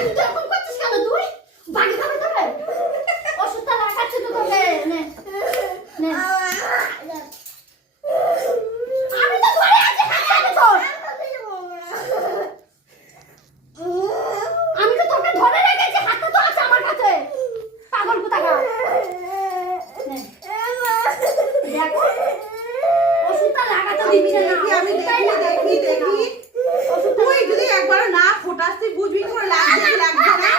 এরকম করছিস কেন তুই? বাড়ি খাবে তোকে? ওষুধটা লাগাচ্ছি তো তোকে। নে নে। আমি তো ঘরে আছি, হাত তোর। আমি তো তোকে ধরে রেখেছি, হাতটা তো আছে আমার কাছে। পাগল কোথাকার। নে। দেখো ওষুধটা লাগাতে দিবি না। আমি দেখি তুই যদি একবার না ফোটাস তুই বুঝবি করে লাগছে না।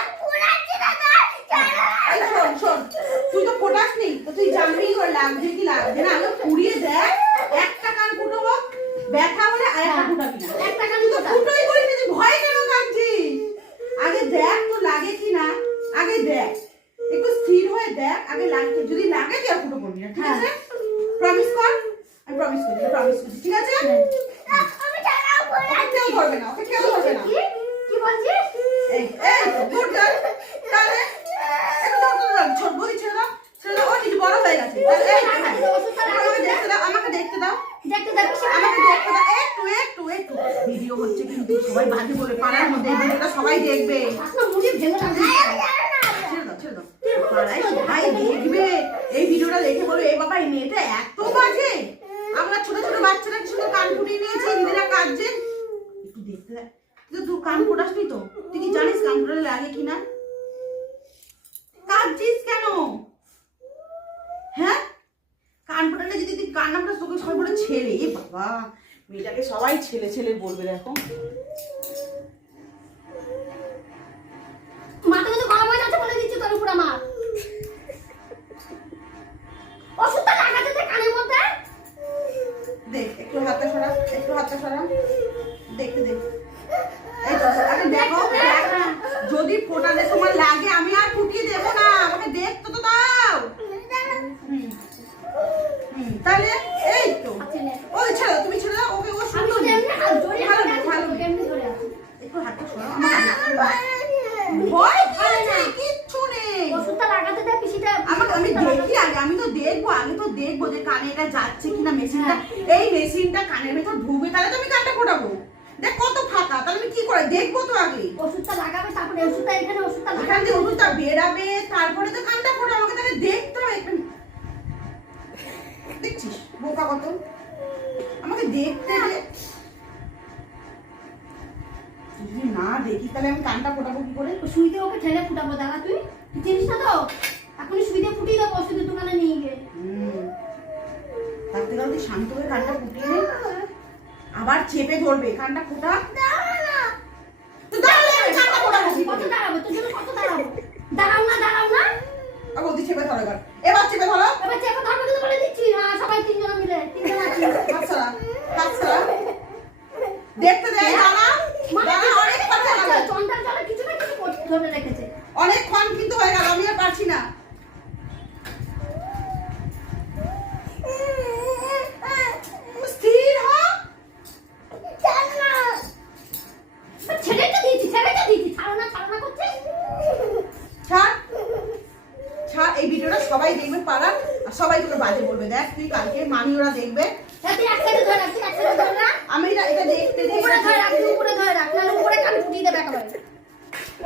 এই শোন তুই তো ফোটাস নি তো তুই জানবি করে লাগছে কি লাগছে না। আগে পুড়িয়ে দেখ, একটা কান ফুটো হোক, ব্যথা হলে আর একটা ফুটাবি না। একটা কান তুই তো ফুটোই করিস না, তুই ভয় কেন কাঁদছিস? আগে দেখ তো লাগে কি না, আগে দেখ, একটু স্থির হয়ে দেখ। আগে লাগছে, যদি লাগে তুই আর ফুটো করবি না, ঠিক আছে? প্রমিস কর। আমি প্রমিস করছি, ঠিক আছে? কেউ করবে না, ওকে কেউ করবে না। কি বলছিস? এই গুড গার্ল। তাহলে একটু ছোট বই ছেড়ে দাও, ও কিছু বড় হয়ে গেছে। আমাকে দেখতে দাও। একটু ভিডিও হচ্ছে কিন্তু সবাই বাজে বলে পাড়ার মধ্যে ভিডিওটা সবাই দেখবে। ছেড়ে দাও পাড়ায় সবাই দেখবে এই ভিডিওটা দেখে বলবে এই বাবা এই মেয়েটা এত বাজে। আমরা ছোট ছোট বাচ্চারা কি সুন্দর কান ফুটিয়ে নিয়েছি, দিদিরা কাঁদছে। একটু দেখতে দেখ, তুই কান ফোটাসনি তো, তুই কি জানিস কান ফোটালে লাগে কিনা? কাঁদছিস কেন? হ্যাঁ, কান ফোটালে যদি তুই কান নামটা তোকে সবাই বলে ছেলে। এ বাবা, মেয়েটাকে সবাই ছেলে ছেলে বলবে। দেখো মাথা তো গরম হয়ে যাচ্ছে বলে দিচ্ছি তোর উপর আমার। ওষুধটা লাগাতে দে কানের মধ্যে। দেখ একটু হাতটা সরা, দেখতে দেখ। এই তো আরে দেখো, যদি ফোটালে তোমার লাগে আমি আর ফুটিয়ে দেব না, আমাকে দেখতে তো দাও। তাহলে এই তো ওই ছেড়ে তুমি ছেড়ে দাও ওকে। ও সুন্দর একটু হাতটা সরাও। ভয় কিচ্ছু নেই। ওষুধটা লাগাতে দে পিসিটা। আমি দেখি আগে, আমি তো দেখবো যে কানে এটা যাচ্ছে কিনা মেশিনটা। এই মেশিনটা কানের ভেতর ঢুকবে তাহলে তো আমি কানটা ফোটাবো। দেখ কত ফাঁকা, তাহলে আমি কি করে দেখবো তো আগে। ওষুধটা লাগাবে তারপরে ওষুধটা এখানে ওষুধটা এখান লাগাবে। থেকে ওষুধটা বেরাবে তারপরে তো কানটা ফোটাবো। আমাকে তাহলে দেখতে হবে এখানে। দেখছিস বোকা কত, আমাকে দেখতে দে। যদি না দেখি তাহলে আমি কানটা ফোটাবো কি করে? সুইতে ওকে ঠেলে ফুটাবো। দাদা তুই চিনিস না তো, এখনই সুইতে ফুটিয়ে দেবো ওষুধের দোকানে নিয়ে গিয়ে। তার থেকে তুই শান্ত হয়ে কানটা ফুটিয়ে নে, আবার চেপে ধরবে কানটা ফোটা। তুই দাঁড়ালে আমি কানটা ফোটাবো কি কত করে? দাঁড়াবো তোর জন্য, কত দাঁড়াবো? দাঁড়াও না। আবার তুই চেপে ধরো, এবার চেপে ধরো। এবার চেপে ধরবে কিন্তু বলে দিচ্ছি। হ্যাঁ সবাই তিনজন মিলে, তিনজন আছি। হাত ছাড়া দেখতে দে। দাঁড়া অনেক কথা আচ্ছা চন্দ্রার জলে কিছু না কিছু ধরে রেখেছে। অনেকক্ষণ কিন্তু হয়ে গেল, আমি আর পারছি না। স্থির হ। ছেড়ে তো দিয়েছি ছাড়ো না করছে। ছাড় এই ভিডিওটা সবাই দেখবে পাড়া, আর সবাই তোকে বাজে বলবে। দেখ তুই কালকে মামি ওরা দেখবে। তুই এক সাইডে ধরে রাখ। আমি এটা দেখতে উপরে ধরে রাখ নাহলে উপরে কান ফুটিয়ে দেবে একেবারে।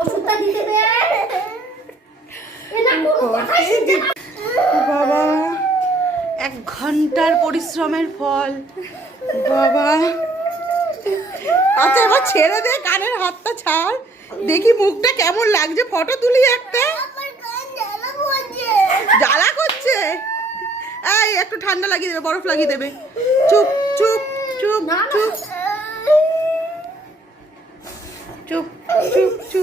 ওষুধটা দিতে দে। এনা কোনো কথাই শুনছে না। বাবা 1 ঘন্টার পরিশ্রমের ফল বাবা। আচ্ছা এবার ছেড়ে দে, কানের হাতটা ছাড়, দেখি মুখটা কেমন লাগছে। ফটো তুলি একটা। জ্বালা করছে। এই একটু ঠান্ডা লাগিয়ে দেবে, বরফ লাগিয়ে দেবে। চুপ চুপ চুপ চুপ।